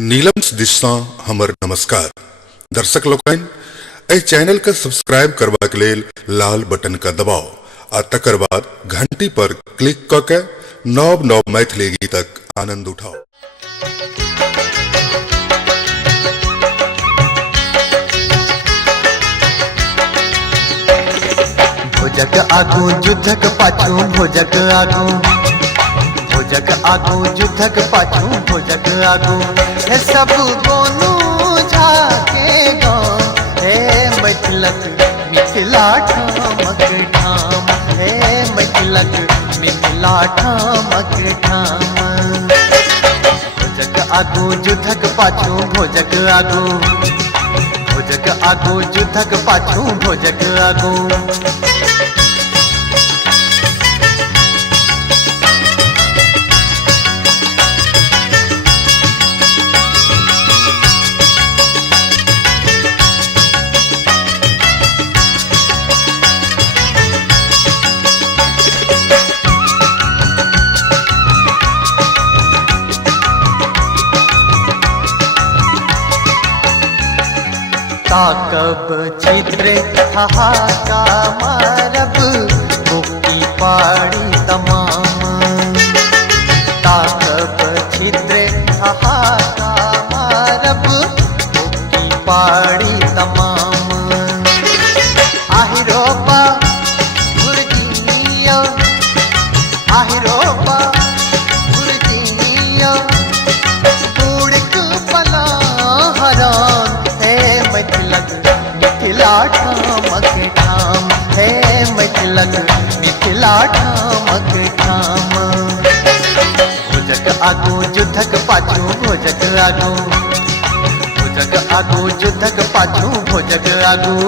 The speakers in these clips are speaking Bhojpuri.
नीलम दिशा हमर नमस्कार दर्शक लोकन एहि चैनल के सब्सक्राइब करबा के लेल लाल बटन का दबाव आ तकर बाद घंटी पर क्लिक क के नव नव मैथिली गीतक आनंद उठाओ। भोजक आगू युद्धक पाछू भोजक आगू भोजक आगू युद्धक पाछू भोजक आगू हे सब गोनू झाके गाँव हे मैथिलक मिथिला ठामक ठाम हे मैथिलक मिथिला ठामक ठाम। भोजक आगू युद्धक पाछू भोजक आगू भोजक आगू युद्धक पाछू भोजक आगू। ताकब चित्रे हाहाका मारब मुक्ति पाड़ी तमाम। ताकब चित्रे हाहाका मारब मुक्ति पाड़ी तमाम। आहिरोपा गुरजिया आहिरोपा गुरजिया बूढ़क बना हरान मैथिलक मिथिला ठामक ठाम हे मैथिलक मिथिला ठामक ठाम। भोजक आगू युद्धक पाछू भोजक आगू भोजक आगू युद्धक पाछू भोजक आगू।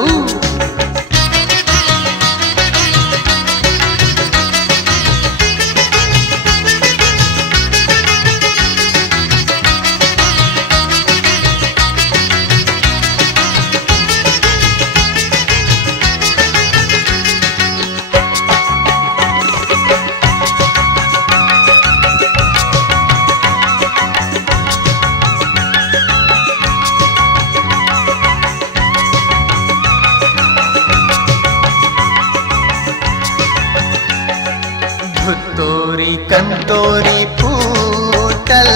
धुतोरी कंतोरी फूटल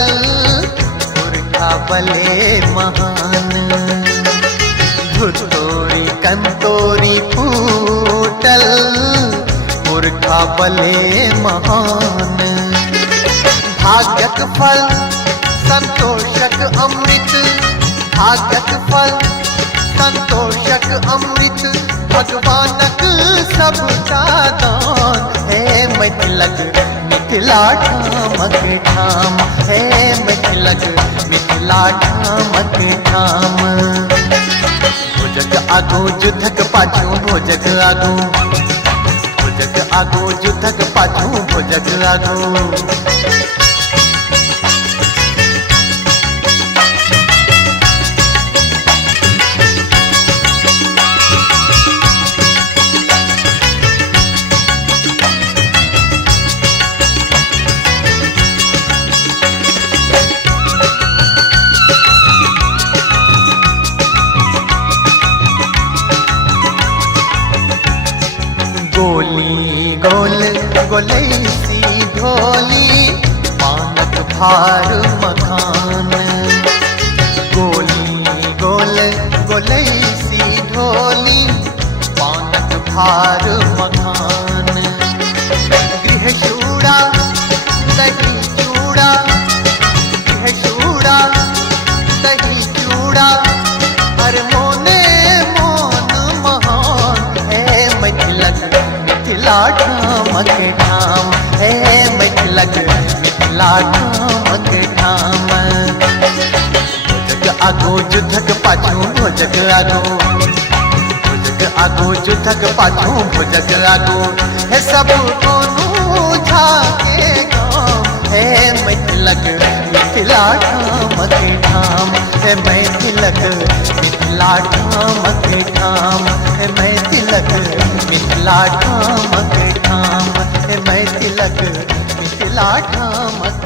पुरखा बले महान। धुतोरी कंतोरी फूटल पुरखा बले महान। भाग्यक फल संतोषक अमृत भाग्यक फल संतोषक अमृत भगवानक सबका दान हे मैथिलक मिथिला ठामक ठाम हे मैथिलक मिथिला ठामक ठाम। भोजक आगू युद्धक पाछू भोजक आगू भोजक आगू युद्धक पाछू भोजक आगू। गोली गोल गोलैसी ढोली पानक भार मखान। गोली गोल गोलैसी ढोली पानक भार मखान। गृह चूड़ा दही चूड़ा गृह चूड़ा दही चूड़ा हर मोने मोन महान हे मैथिलक मिथिला ठामक ठाम हे मैथिलक मिथिला ठामक ठाम। भोजक आगू युद्धक पाछू भोजक आगू भोजक आगू युद्धक पाछू भोजक आगू हे सब गोनू झाके गाँव हे मैथिलक मिथिला ठामक ठाम हे मैथिलक मिथिला ठामक ठाम हे मैथिलक मिथिला ठामक ठाम हे मैथिलक मिथिला ठामक